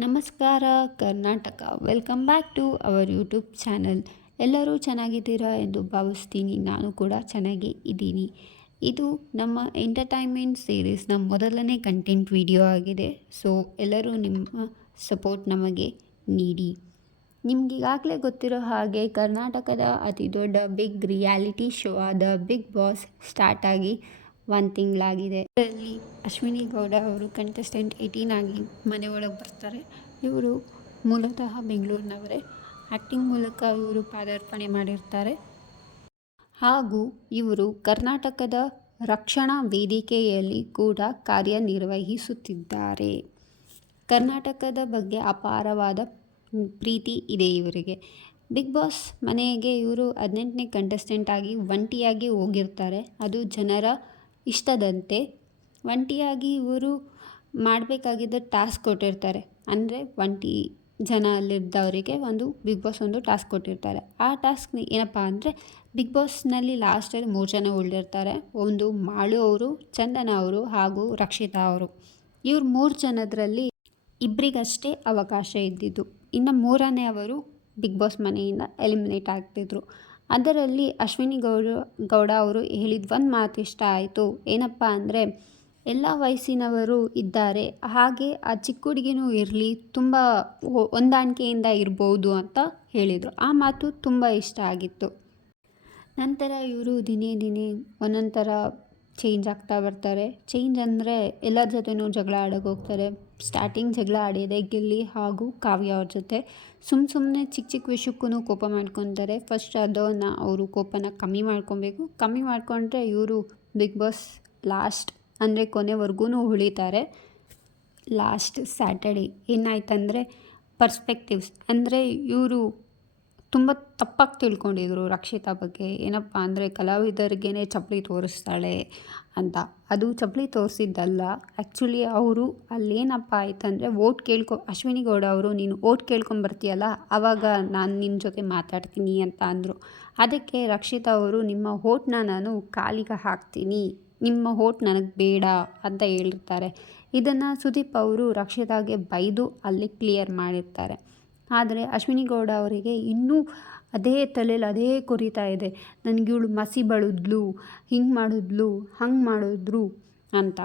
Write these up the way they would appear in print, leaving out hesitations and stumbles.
ನಮಸ್ಕಾರ Karnataka. Welcome back to our YouTube channel. ಎಲ್ಲರೂ ಚೆನ್ನಾಗಿದ್ದೀರಾ ಎಂದು ಭಾವಿಸ್ತೀನಿ. ನಾನು ಕೂಡ ಚೆನ್ನಾಗಿ ಇದ್ದೀನಿ. ಇದು ನಮ್ಮ ಎಂಟರ್ಟೈನ್ಮೆಂಟ್ ಸೀರೀಸ್ನ ಮೊದಲನೇ ಕಂಟೆಂಟ್ ವಿಡಿಯೋ ಆಗಿದೆ. ಸೊ ಎಲ್ಲರೂ ನಿಮ್ಮ ಸಪೋರ್ಟ್ ನಮಗೆ ನೀಡಿ. ನಿಮಗೀಗಾಗಲೇ ಗೊತ್ತಿರೋ ಹಾಗೆ ಕರ್ನಾಟಕದ ಅತಿ ದೊಡ್ಡ ಬಿಗ್ ರಿಯಾಲಿಟಿ ಶೋ ಆದ ಬಿಗ್ ಬಾಸ್ ಸ್ಟಾರ್ಟ್ ಆಗಿ 1 ತಿಂಗಳಾಗಿದೆ. ಇದರಲ್ಲಿ ಅಶ್ವಿನಿ ಗೌಡ ಅವರು ಕಂಟೆಸ್ಟೆಂಟ್ 18 ಆಗಿ ಮನೆ ಒಳಗೆ ಬರ್ತಾರೆ. ಇವರು ಮೂಲತಃ ಬೆಂಗಳೂರಿನವರೇ. ಆ್ಯಕ್ಟಿಂಗ್ ಮೂಲಕ ಇವರು ಪಾದಾರ್ಪಣೆ ಮಾಡಿರ್ತಾರೆ ಹಾಗೂ ಇವರು ಕರ್ನಾಟಕದ ರಕ್ಷಣಾ ವೇದಿಕೆಯಲ್ಲಿ ಕೂಡ ಕಾರ್ಯನಿರ್ವಹಿಸುತ್ತಿದ್ದಾರೆ. ಕರ್ನಾಟಕದ ಬಗ್ಗೆ ಅಪಾರವಾದ ಪ್ರೀತಿ ಇದೆ ಇವರಿಗೆ. ಬಿಗ್ ಬಾಸ್ ಮನೆಗೆ ಇವರು 18ನೇ ಕಂಟೆಸ್ಟೆಂಟ್ ಆಗಿ ಒಂಟಿಯಾಗಿ ಹೋಗಿರ್ತಾರೆ. ಅದು ಜನರ ಇಷ್ಟದಂತೆ ಒಂಟಿಯಾಗಿ ಇವರು ಮಾಡಬೇಕಾಗಿದ್ದ ಟಾಸ್ಕ್ ಕೊಟ್ಟಿರ್ತಾರೆ. ಅಂದರೆ ಒಂಟಿ ಜನ ಅಲ್ಲಿದ್ದವರಿಗೆ ಬಿಗ್ ಬಾಸ್ ಒಂದು ಟಾಸ್ಕ್ ಕೊಟ್ಟಿರ್ತಾರೆ. ಆ ಟಾಸ್ಕ್ ಏನಪ್ಪ ಅಂದರೆ, ಬಿಗ್ ಬಾಸ್ನಲ್ಲಿ ಲಾಸ್ಟಲ್ಲಿ 3 ಜನ ಉಳಿದಿರ್ತಾರೆ. ಒಂದು ಮಾಳು ಅವರು, ಚಂದನ ಅವರು ಹಾಗೂ ರಕ್ಷಿತಾ ಅವರು. ಇವ್ರು 3 ಜನದಲ್ಲಿ ಇಬ್ಬರಿಗಷ್ಟೇ ಅವಕಾಶ ಇದ್ದಿದ್ದು. ಇನ್ನು 3ನೇ ಅವರು ಬಿಗ್ ಬಾಸ್ ಮನೆಯಿಂದ ಎಲಿಮಿನೇಟ್ ಆಗ್ತಿದ್ರು. ಅದರಲ್ಲಿ ಅಶ್ವಿನಿ ಗೌಡ ಅವರು ಹೇಳಿದ ಒಂದು ಮಾತು ಇಷ್ಟ ಆಯಿತು. ಏನಪ್ಪ ಅಂದರೆ, ಎಲ್ಲ ವಯಸ್ಸಿನವರು ಇದ್ದಾರೆ, ಹಾಗೆ ಆ ಚಿಕ್ಕ ಹುಡುಗಿನೂ ಇರಲಿ, ತುಂಬ ಹೊಂದಾಣಿಕೆಯಿಂದ ಇರ್ಬೋದು ಅಂತ ಹೇಳಿದರು. ಆ ಮಾತು ತುಂಬ ಇಷ್ಟ ಆಗಿತ್ತು. ನಂತರ ಇವರು ದಿನೇ ದಿನೇ ಒಂದೊಂದು ಥರ ಚೇಂಜ್ ಆಗ್ತಾ ಬರ್ತಾರೆ. ಚೇಂಜ್ ಅಂದರೆ ಎಲ್ಲರ ಜೊತೆನೂ ಜಗಳ ಆಡೋಕೆ ಹೋಗ್ತಾರೆ. ಸ್ಟಾರ್ಟಿಂಗ್ ಜಗಳ ಆಡಿದೆ ಗಿಲ್ಲಿ ಹಾಗೂ ಕಾವ್ಯ ಅವ್ರ ಜೊತೆ. ಸುಮ್ಮನೆ ಚಿಕ್ಕ ವಿಷಯಕ್ಕೂ ಕೋಪ ಮಾಡ್ಕೊತಾರೆ. ಫಸ್ಟ್ ಅದನ್ನು ಅವರು ಕೋಪನ ಕಮ್ಮಿ ಮಾಡ್ಕೊಬೇಕು. ಕಮ್ಮಿ ಮಾಡಿಕೊಂಡ್ರೆ ಇವರು ಬಿಗ್ ಬಾಸ್ ಲಾಸ್ಟ್ ಅಂದರೆ ಕೊನೆವರೆಗೂ ಉಳಿತಾರೆ. ಲಾಸ್ಟ್ ಸ್ಯಾಟರ್ಡೇ ಏನಾಯ್ತಂದರೆ, ಪರ್ಸ್ಪೆಕ್ಟಿವ್ಸ್ ಅಂದರೆ ಇವರು ತುಂಬ ತಪ್ಪಾಗಿ ತಿಳ್ಕೊಂಡಿದ್ರು ರಕ್ಷಿತಾ ಬಗ್ಗೆ. ಏನಪ್ಪ ಅಂದರೆ, ಕಲಾವಿದರಿಗೇ ಚಪ್ಪಲಿ ತೋರಿಸ್ತಾಳೆ ಅಂತ. ಅದು ಚಪ್ಪಲಿ ತೋರಿಸಿದ್ದಲ್ಲ. ಆ್ಯಕ್ಚುಲಿ ಅವರು ಅಲ್ಲೇನಪ್ಪ ಆಯ್ತಂದರೆ, ಅಶ್ವಿನಿ ಗೌಡ ಅವರು ನೀನು ಓಟ್ ಕೇಳ್ಕೊಂಬರ್ತೀಯಲ್ಲ, ಆವಾಗ ನಾನು ನಿನ್ನ ಜೊತೆ ಮಾತಾಡ್ತೀನಿ ಅಂತ ಅಂದರು. ಅದಕ್ಕೆ ರಕ್ಷಿತಾ ಅವರು, ನಿಮ್ಮ ಓಟ್ನ ನಾನು ಕಾಲಿಗೆ ಹಾಕ್ತೀನಿ, ನಿಮ್ಮ ಓಟ್ ನನಗೆ ಬೇಡ ಅಂತ ಹೇಳಿರ್ತಾರೆ. ಇದನ್ನು ಸುದೀಪ್ ಅವರು ರಕ್ಷಿತಾಗೆ ಬೈದು ಅಲ್ಲಿ ಕ್ಲಿಯರ್ ಮಾಡಿರ್ತಾರೆ. ಆದರೆ ಅಶ್ವಿನಿ ಗೌಡ ಅವರಿಗೆ ಇನ್ನೂ ಅದೇ ತಲೆಯಲ್ಲಿ ಅದೇ ಕೊರಿತಾ ಇದೆ. ನನಗೆ ಇವಳು ಮಸಿ ಬಳಿದ್ಲು, ಹಿಂಗೆ ಮಾಡಿದ್ಲು, ಹಂಗೆ ಮಾಡಿದ್ರು ಅಂತ.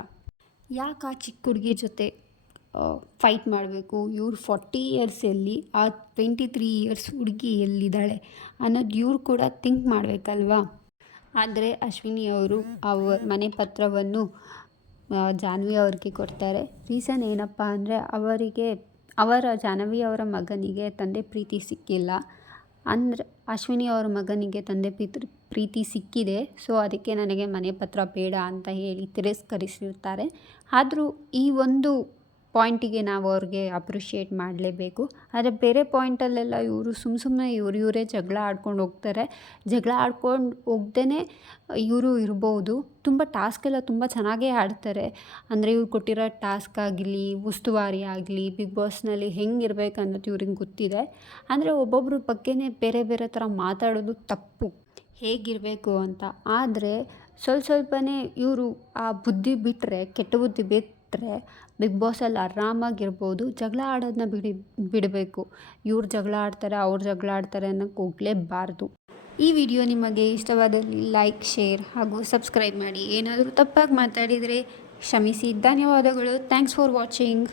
ಯಾಕೆ ಆ ಚಿಕ್ಕ ಹುಡುಗಿ ಜೊತೆ ಫೈಟ್ ಮಾಡಬೇಕು? ಇವ್ರು 40 ಇಯರ್ಸ್ ಎಲ್ಲಿ, ಆ 23 ಇಯರ್ಸ್ ಹುಡುಗಿ ಎಲ್ಲಿದ್ದಾಳೆ ಅನ್ನೋದು ಇವ್ರು ಕೂಡ ಥಿಂಕ್ ಮಾಡಬೇಕಲ್ವಾ? ಆದರೆ ಅಶ್ವಿನಿ ಅವರು ಮನೆ ಪತ್ರವನ್ನು ಜಾನ್ವಿ ಅವ್ರಿಗೆ ಕೊಡ್ತಾರೆ. ರೀಸನ್ ಏನಪ್ಪ ಅಂದರೆ, ಜಾಹ್ನವಿ ಅವರ ಮಗನಿಗೆ ತಂದೆ ಪ್ರೀತಿ ಸಿಕ್ಕಿಲ್ಲ. ಅಂದರೆ ಅಶ್ವಿನಿ ಅವರ ಮಗನಿಗೆ ತಂದೆ ಪ್ರೀತಿ ಸಿಕ್ಕಿದೆ. ಸೊ ಅದಕ್ಕೆ ನನಗೆ ಮನೆ ಪತ್ರ ಬೇಡ ಅಂತ ಹೇಳಿ ತಿರಸ್ಕರಿಸಿರ್ತಾರೆ. ಆದರೂ ಈ ಒಂದು ಪಾಯಿಂಟಿಗೆ ನಾವು ಅವ್ರಿಗೆ ಅಪ್ರಿಷಿಯೇಟ್ ಮಾಡಲೇಬೇಕು. ಆದರೆ ಬೇರೆ ಪಾಯಿಂಟಲ್ಲೆಲ್ಲ ಇವರು ಸುಮ್ಮನೆ ಇವರೇ ಜಗಳ ಆಡ್ಕೊಂಡು ಹೋಗ್ತಾರೆ. ಜಗಳ ಆಡ್ಕೊಂಡು ಹೋಗ್ದೇ ಇವರು ಇರ್ಬೋದು. ತುಂಬ ಟಾಸ್ಕೆಲ್ಲ ತುಂಬ ಚೆನ್ನಾಗೇ ಆಡ್ತಾರೆ. ಅಂದರೆ ಇವ್ರು ಕೊಟ್ಟಿರೋ ಟಾಸ್ಕ್ ಆಗಲಿ, ಉಸ್ತುವಾರಿ ಆಗಲಿ, ಬಿಗ್ ಬಾಸ್ನಲ್ಲಿ ಹೆಂಗಿರ್ಬೇಕು ಅನ್ನೋದು ಇವ್ರಿಗೆ ಗೊತ್ತಿದೆ. ಅಂದರೆ ಒಬ್ಬೊಬ್ಬರ ಬಗ್ಗೆನೇ ಬೇರೆ ಬೇರೆ ಥರ ಮಾತಾಡೋದು ತಪ್ಪು, ಹೇಗಿರಬೇಕು ಅಂತ. ಆದರೆ ಸ್ವಲ್ಪನೇ ಇವರು ಆ ಬುದ್ಧಿ ಬಿಟ್ಟರೆ, ಕೆಟ್ಟ ಬುದ್ಧಿ ಬಿಟ್ಟರೆ ಬಿಗ್ ಬಾಸಲ್ಲಿ ಆರಾಮಾಗಿರ್ಬೋದು. ಜಗಳ ಆಡೋದನ್ನ ಬಿಡಬೇಕು. ಇವ್ರು ಜಗಳ ಆಡ್ತಾರೆ, ಅವ್ರು ಜಗಳ ಆಡ್ತಾರೆ ಅನ್ನೋಕ್ಕೆ ಹೋಗಲೇಬಾರ್ದು. ಈ ವಿಡಿಯೋ ನಿಮಗೆ ಇಷ್ಟವಾದಲ್ಲಿ ಲೈಕ್, ಶೇರ್ ಹಾಗೂ ಸಬ್ಸ್ಕ್ರೈಬ್ ಮಾಡಿ. ಏನಾದರೂ ತಪ್ಪಾಗಿ ಮಾತಾಡಿದರೆ ಕ್ಷಮಿಸಿ. ಧನ್ಯವಾದಗಳು. Thanks for watching.